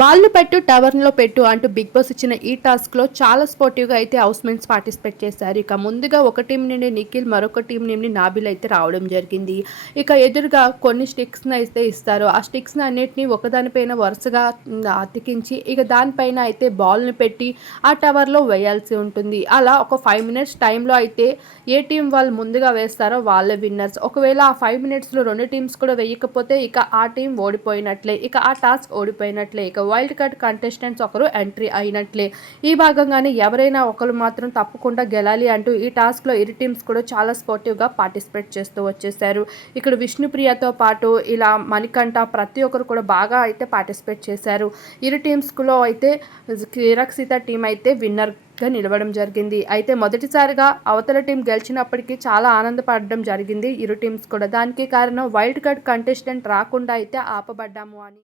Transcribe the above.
బాల్ను పెట్టు టవర్న్లో పెట్టు అంటూ బిగ్ బాస్ ఇచ్చిన ఈ టాస్క్లో చాలా స్పోర్టివ్గా అయితే హౌస్మెంట్స్ పార్టిసిపేట్ చేశారు. ఇక ముందుగా ఒక టీం నుండి నిఖిల్ మరొక టీం నుండి నాబిల్ అయితే రావడం జరిగింది. ఇక ఎదురుగా కొన్ని స్టిక్స్ని అయితే ఇస్తారు. ఆ స్టిక్స్ని అన్నిటిని ఒకదానిపైన వరుసగా అతికించి ఇక దానిపైన అయితే బాల్ని పెట్టి ఆ టవర్లో వేయాల్సి ఉంటుంది. అలా ఒక ఫైవ్ మినిట్స్ టైంలో అయితే ఏ టీం వాళ్ళు ముందుగా వేస్తారో వాళ్ళే విన్నర్స్. ఒకవేళ ఆ ఫైవ్ మినిట్స్లో రెండు టీమ్స్ కూడా వేయకపోతే ఇక ఆ టీం ఓడిపోయినట్లే. ఇక ఆ టాస్క్ ఓడిపోయినట్లే. ఇక వైల్డ్ కార్డ్ కంటెస్టెంట్స్ ఒకరు ఎంట్రీ అయినట్లే. ఈ భాగంగానే ఎవరైనా ఒకరు మాత్రం తప్పకుండా గెలాలి అంటూ ఈ టాస్క్లో ఇరు టీమ్స్ కూడా చాలా స్పోర్టివ్గా పార్టిసిపేట్ చేస్తూ వచ్చేసారు ఇక్కడ విష్ణుప్రియతో పాటు ఇలా మణికంఠ ప్రతి ఒక్కరు కూడా బాగా అయితే పార్టిసిపేట్ చేశారు. ఇరు టీమ్స్లో అయితే కిరక్సిత టీం అయితే విన్నర్గా నిలవడం జరిగింది. అయితే మొదటిసారిగా అవతల టీం గెలిచినప్పటికీ చాలా ఆనందపడడం జరిగింది ఇరు టీమ్స్ కూడా. దానికి కారణం వైల్డ్ కార్డ్ కంటెస్టెంట్ రాకుండా అయితే ఆపబడ్డాము అని